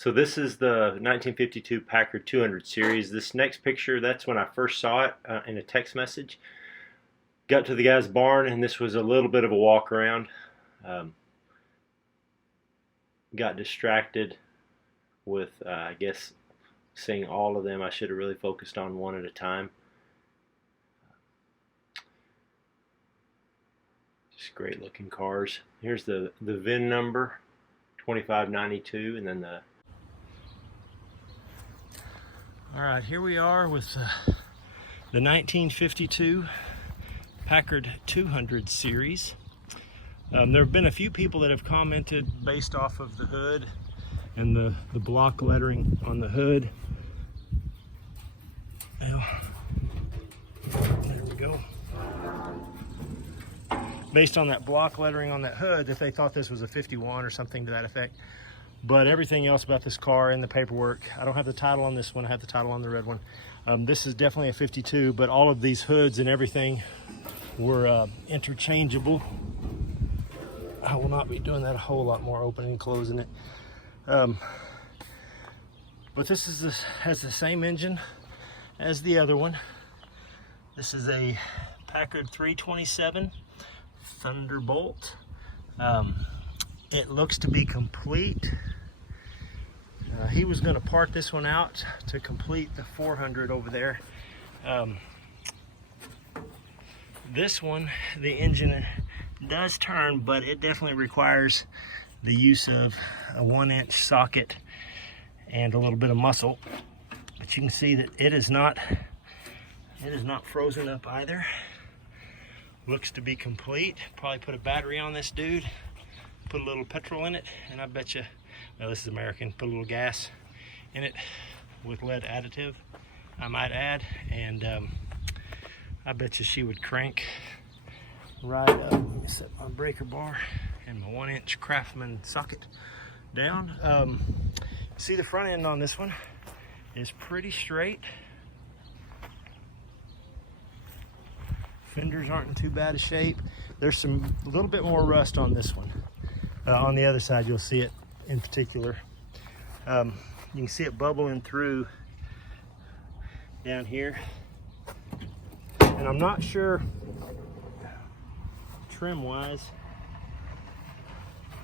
So this is the 1952 Packard 200 series. This next picture, that's when I first saw it in a text message. Got to the guy's barn, and this was a little bit of a walk around. Got distracted with, I guess, seeing all of them. I should have really focused on one at a time. Just great looking cars. Here's the VIN number, 2592, and then the... All right, here we are with the 1952 Packard 200 series. There have been a few people that have commented based off of the hood and the block lettering on the hood. Well, there we go. Based on that block lettering on that hood, that they thought this was a 51 or something to that effect. But everything else about this car in the paperwork, I don't have the title on this one, I have the title on the red one. This is definitely a 52, but all of these hoods and everything were interchangeable. I will not be doing that a whole lot more, opening and closing it. But this has the same engine as the other one. This is a Packard 327 Thunderbolt. It looks to be complete. He was going to part this one out to complete the 400 over there. This one, the engine does turn, but it definitely requires the use of a 1-inch socket and a little bit of muscle. But you can see that it is not frozen up either. Looks to be complete. Probably put a battery on this dude, put a little petrol in it, and I bet you, well, this is American, put a little gas in it with lead additive, I might add, and I bet you she would crank right up. Let me set my breaker bar and my 1-inch Craftsman socket down. See, the front end on this one is pretty straight. Fenders aren't in too bad a shape. There's a little bit more rust on this one. On the other side, you'll see it in particular. You can see it bubbling through down here. And I'm not sure trim-wise,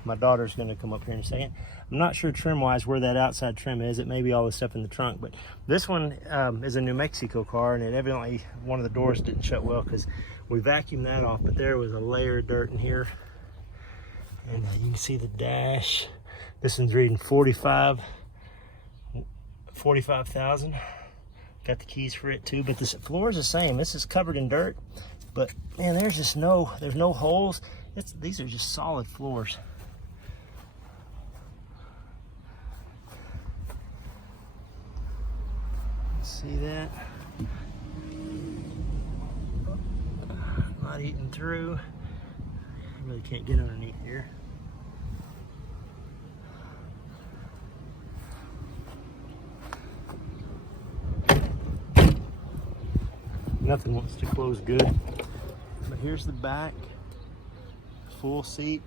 my daughter's gonna come up here in a second. I'm not sure trim-wise where that outside trim is. It may be all the stuff in the trunk, but this one is a New Mexico car, and it evidently, one of the doors didn't shut well because we vacuumed that off, but there was a layer of dirt in here. And you can see the dash. This one's reading 45,000. Got the keys for it too, but the floor is the same. This is covered in dirt, but man, there's no holes. These are just solid floors. See that? Not eating through. I really can't get underneath here. Nothing wants to close good. But here's the back, full seat.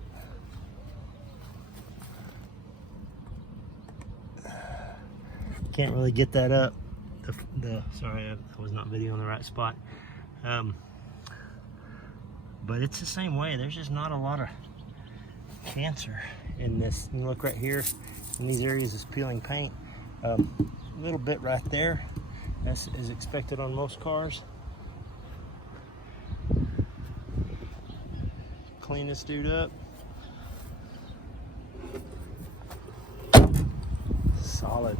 Can't really get that up. Sorry, I was not videoing the right spot. But it's the same way. There's just not a lot of cancer in this. You look right here, in these areas is peeling paint. A little bit right there. As is expected on most cars. Clean this dude up. Solid.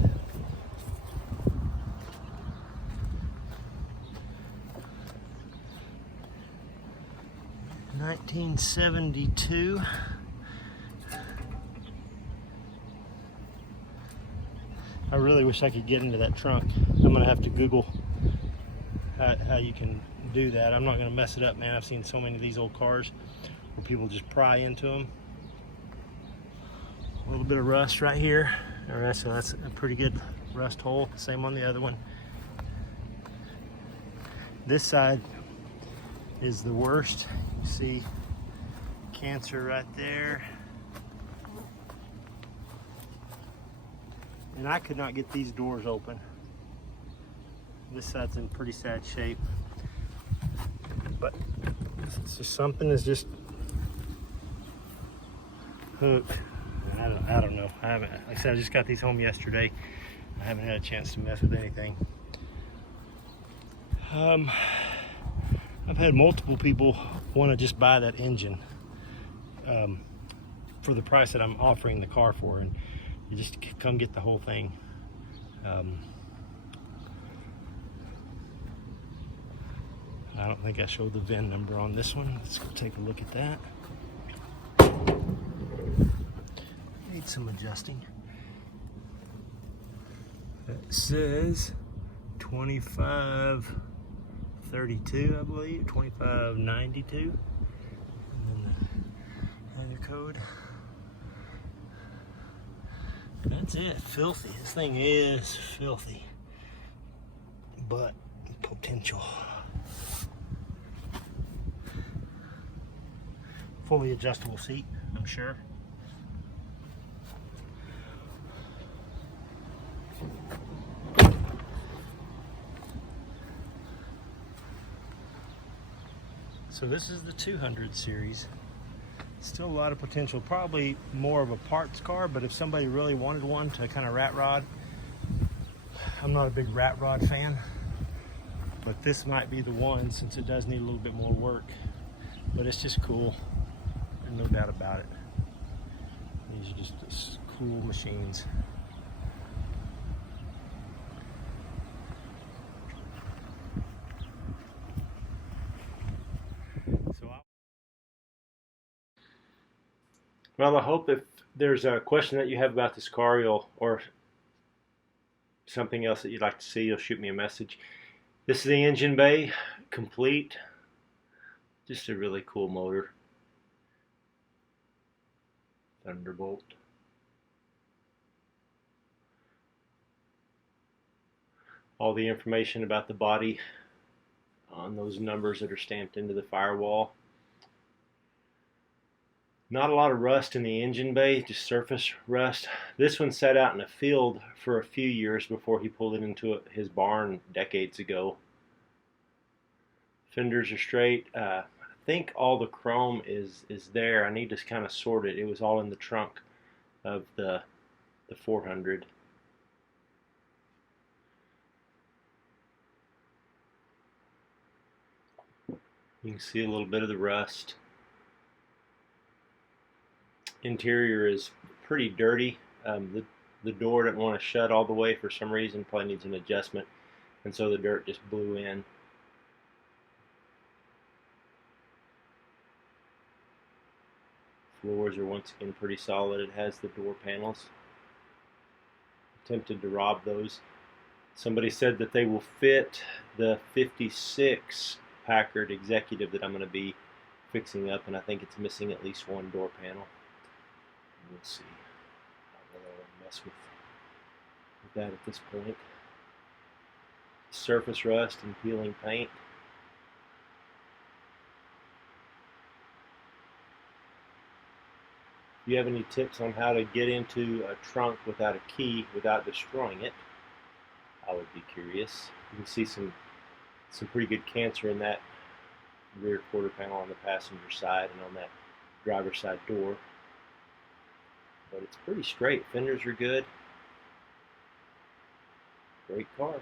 $1972. I really wish I could get into that trunk. I'm gonna have to Google how you can do that. I'm not gonna mess it up, man. I've seen so many of these old cars where people just pry into them. A little bit of rust right here. All right, so that's a pretty good rust hole. Same on the other one. This side is the worst. You see cancer right there. and I could not get these doors open. This side's in pretty sad shape, but it's just something is just hooked. I don't know. I haven't, like I said, I just got these home yesterday. I haven't had a chance to mess with anything. I've had multiple people want to just buy that engine for the price that I'm offering the car for, and you just come get the whole thing. I don't think I showed the VIN number on this one. Let's go take a look at that. Need some adjusting. It says 2532, I believe, 2592. And then the other code. That's it. Filthy. This thing is filthy, but potential. Fully adjustable seat, I'm sure. So this is the 200 series. Still a lot of potential. Probably more of a parts car, but if somebody really wanted one to kind of rat rod, I'm not a big rat rod fan, but this might be the one since it does need a little bit more work. But it's just cool, and no doubt about it. These are just cool machines. Well, I hope if there's a question that you have about this car, or something else that you'd like to see, you'll shoot me a message. This is the engine bay, complete. Just a really cool motor. Thunderbolt. All the information about the body on those numbers that are stamped into the firewall. Not a lot of rust in the engine bay, just surface rust. This one sat out in a field for a few years before he pulled it into his barn decades ago. Fenders are straight. I think all the chrome is there. I need to kind of sort it. It was all in the trunk of the 400. You can see a little bit of the rust. Interior is pretty dirty. The door didn't want to shut all the way for some reason. Probably needs an adjustment, and so the dirt just blew in. Floors are once again pretty solid. It has the door panels. Attempted to rob those. Somebody said that they will fit the 56 Packard Executive that I'm going to be fixing up, and I think it's missing at least one door panel. We'll see. I don't really want to mess with that at this point. Surface rust and peeling paint. If you have any tips on how to get into a trunk without a key without destroying it, I would be curious. You can see some pretty good cancer in that rear quarter panel on the passenger side and on that driver's side door. But it's pretty straight. Fenders are good. Great car.